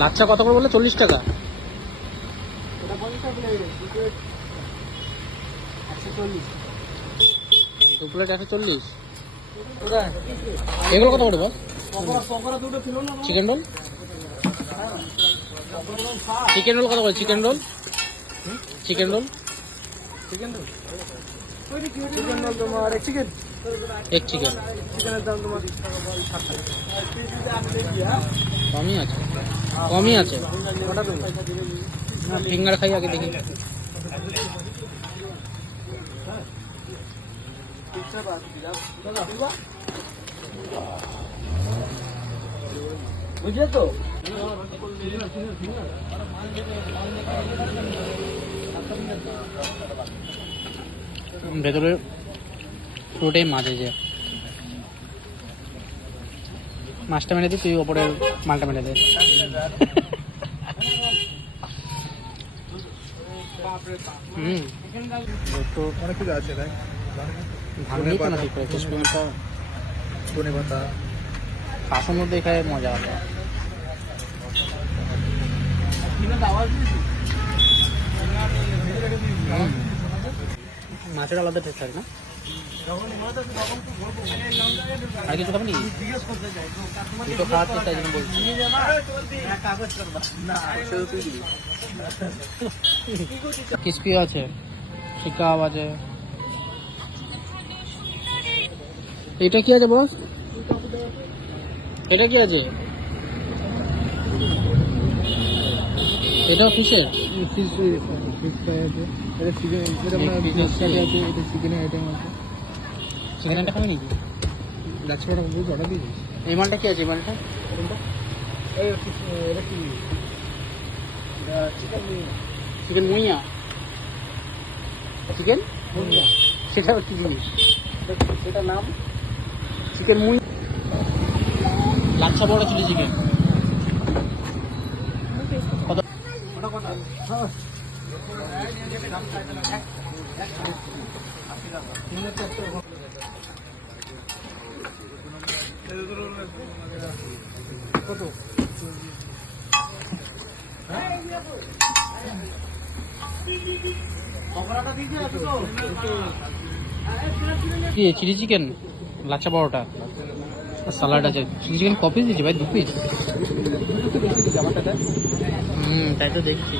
লাচ্ছা কত করে বলে? 40 টাকা। দু প্লেট 140। এগুলো কত করে বল? চিকেন রোল, চিকেন রোল কত করে? Chicken roll, chicken roll, chicken roll তোমার এক চিকেন, এক চিকেন। চিকেনের দাম তোমার কমই আছে, কমই আছে। কটা দেবো? না, ফিঙ্গার খাই আগে দেখি। বুঝলে তো? ভেতরে পুরোটাই মাছ আছে। মাছটা মেরে দিই, তুই ওপরের মালটা মেরে দে। তো অনেক কিছু আছে তাই, ভাঙনি তো না ঠিক করে, কিশমিশটা ধনে পাতা কাঁচের মধ্যে খায় মজা হবে। মাছের আলাদা টেস্ট আছে না? আর কিছু খাবি? তো খাওয়ার চেষ্টা জন্য বলছি। ক্রিসপি আছে, শিকাও আছে। এটা কি আছে বস? এটা কি আছে? এটাও ফিশের? ফিশ ফ্রাই আছে, এটা চিকেন, এটা ফিশ কারি আছে, এটা চিকেনের আইটেম আছে। চিকেনটা খাবি নাকি? লাচ্ছাটা বুঝ অর্ডার দিয়েছিস? এই মালটা কি আছে? এই মালটা এটা কি চিকেন চিকেন মুইয়া, চিকেন মুরগি, সেটা কি জিনিস? সেটা নাম চিকেন মুই, লাচ্ছা বড় চিলি চিকেন কত? কত? কি চিলি চিকেন, লাচ্ছা বড়টা, সালাড আছে। চিলি চিকেন ক পিস দিয়েছি ভাই? 2 পিস। তাই তো দেখছি।